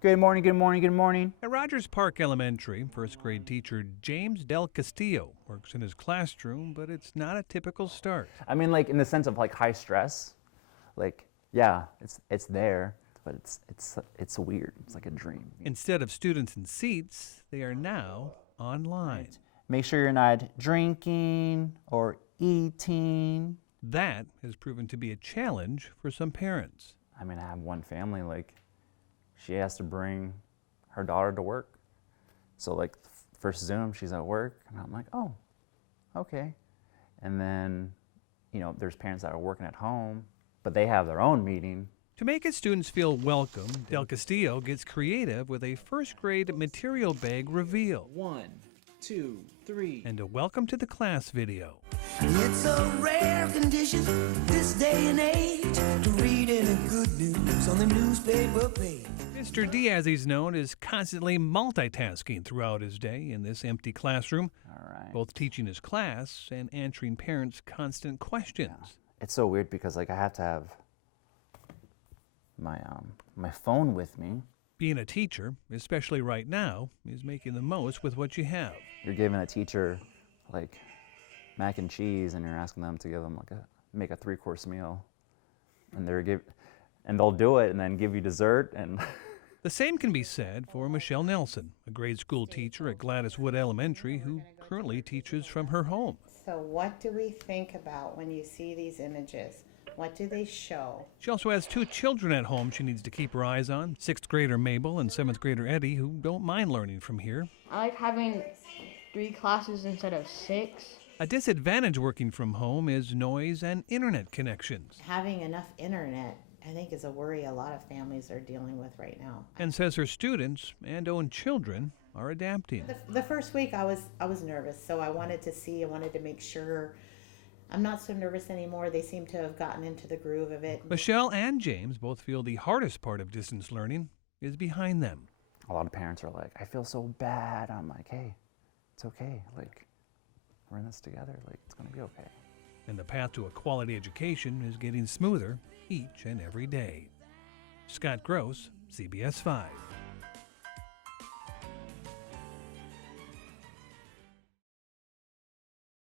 Good morning, good morning, good morning. At Rogers Park Elementary, first grade teacher James Del Castillo works in his classroom, but it's not a typical start. I mean, like in the sense of like high stress, like yeah, it's there, but it's weird. It's like a dream. Instead of students in seats, they are now online. Make sure you're not drinking or eating. That has proven to be a challenge for some parents. I mean, I have one family, like she has to bring her daughter to work. So like first Zoom, she's at work, and I'm like, oh, okay. And then, there's parents that are working at home, but they have their own meeting. To make his students feel welcome, Del Castillo gets creative with a first grade material bag reveal. 1, 2, 3. And a welcome to the class video. It's a rare condition this day and age to read any good news on the newspaper page. Mr. D, as he's known, is constantly multitasking throughout his day in this empty classroom, All right. both teaching his class and answering parents' constant questions. It's so weird because like I have to have my phone with me. Being a teacher, especially right now, is making the most with what you have. You're giving a teacher like mac and cheese, and you're asking them to give them make a 3-course meal, and they'll do it and then give you dessert. And The same can be said for Michelle Nelson, a grade school teacher at Gladys Wood Elementary who currently teaches from her home. So what do we think about when you see these images? What do they show? She also has 2 children at home she needs to keep her eyes on, 6th grader Mabel and 7th grader Eddie, who don't mind learning from here. I like having 3 classes instead of 6. A disadvantage working from home is noise and internet connections. Having enough internet, I think, is a worry a lot of families are dealing with right now. And says her students and own children are adapting. The first week I was nervous, so I wanted to make sure. I'm not so nervous anymore. They seem to have gotten into the groove of it. Michelle and James both feel the hardest part of distance learning is behind them. a lot of parents are like, I feel so bad. I'm like, hey, it's okay. Like, we're in this together. Like, it's going to be okay. And the path to a quality education is getting smoother each and every day. Scott Gross, CBS 5.